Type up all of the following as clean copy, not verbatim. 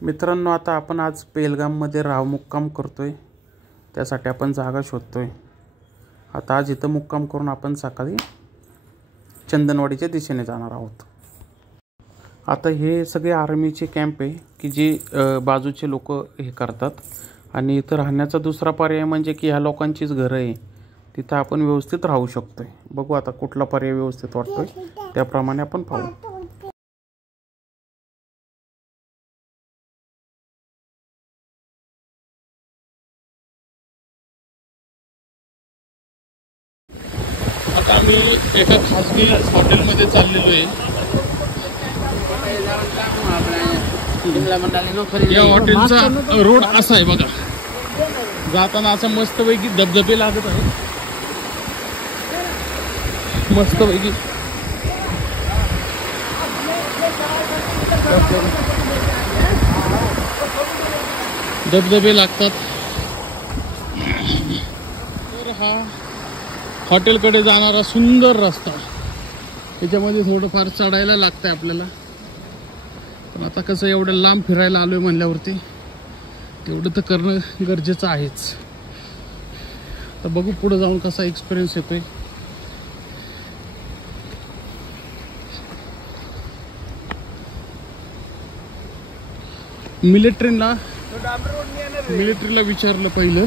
मित्रांनो, आता आपण आज पेहलगाममध्ये मुक्काम करतोय। त्यासाठी आपण जागा शोधतोय। आता आज इथं मुक्काम करून आपण सकाळी चंदनवाडीच्या दिशेने जाणार आहोत। आता हे सगळे आर्मीचे कॅम्प आहे की जे बाजूचे लोक हे करतात आणि इथं राहण्याचा दुसरा पर्याय म्हणजे की ह्या लोकांचीच घरं आहे, तिथं आपण व्यवस्थित राहू शकतोय। बघू आता कुठला पर्याय व्यवस्थित वाटतोय त्याप्रमाणे आपण पाहू। आता आम्ही एका खासगी हॉटेलमध्ये चाललेलो आहे। या हॉटेलचा रोड असा आहे बघा, जाताना असं मस्तपैकी धबधबे लागत आहे, मस्तपैकी धबधबे लागतात। तर हा हॉटेलकडे जाणारा सुंदर रस्ता, त्याच्यामध्ये थोडंफार चढायला लागतंय आपल्याला, पण आता कसं एवढं लांब फिरायला आलोय म्हणल्यावरती तेवढं तर करणं गरजेचं आहेच। तर बघू पुढे जाऊन कसा एक्सपिरियन्स येतोय। मिलिटरीला विचारलं पहिलं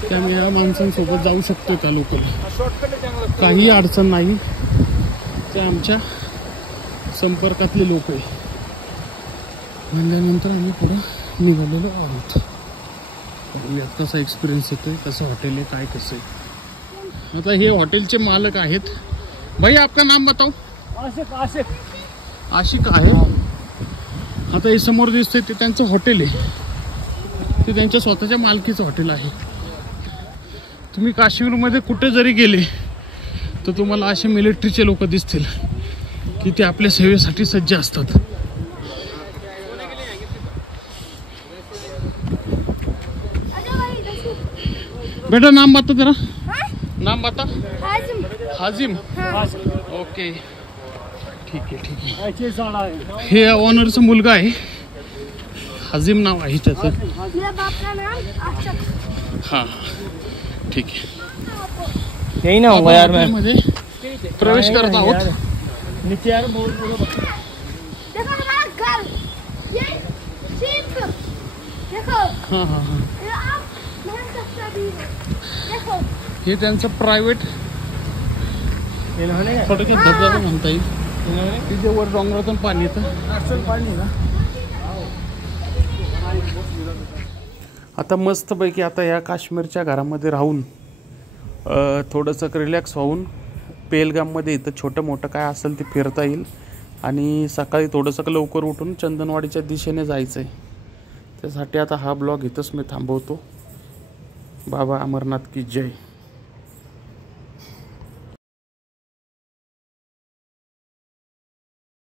की आम्ही या माणसांसोबत जाऊ शकतोय का लोकल, काही अडचण नाही, ते आमच्या संपर्कातले लोक आहे म्हणल्यानंतर आम्ही पुढं निघालेलो आहोत। बघूयात कसा एक्सपिरियन्स येतोय, कसं हॉटेल आहे, काय कसं आहे। आता हे हॉटेलचे मालक आहेत। भाई आपका नाम बताओ। आशिक आहे। आता हे समोर दिसतंय ते त्यांचं हॉटेल आहे, ते त्यांच्या स्वतःच्या मालकीचं हॉटेल आहे। तुम्ही काश्मीरमध्ये कुठे जरी गेले तर तुम्हाला असे मिलिटरीचे लोक दिसतील की ते आपल्या सेवेसाठी सज्ज असतात। बेटा नाम बता तेरा, नाम बता। हाजिम। ओके, ठीक आहे ठीक आहे। हे ऑनरचा मुलगा आहे, हाजिम नाव आहे त्याचं। हां ठीक आहे, यही ना होगा यार। मैं मध्ये प्रवेश करत आहोत। नीचे यार देखो हमारा घर, ये शीप, देखो हां हां हां, ये आप महल सकता भी है, देखो हे त्यांचं प्रायव्हेट इन्होंने थोडक्यात धबधबा म्हणता येईल। तिथे वर डोंगरातून पाणी येतं, पानी ना। आता मस्तपैकी आता या काश्मीरच्या घरामध्ये राहून थोडंसं रिलॅक्स होऊन पेहलगाममध्ये इथं छोटं मोठं काय असेल ते फिरता येईल आणि सकाळी थोडंसं लवकर उठून चंदनवाडीच्या दिशेने जायचं आहे। त्यासाठी आता हा ब्लॉग इथंच मी थांबवतो। बाबा अमरनाथ की जय।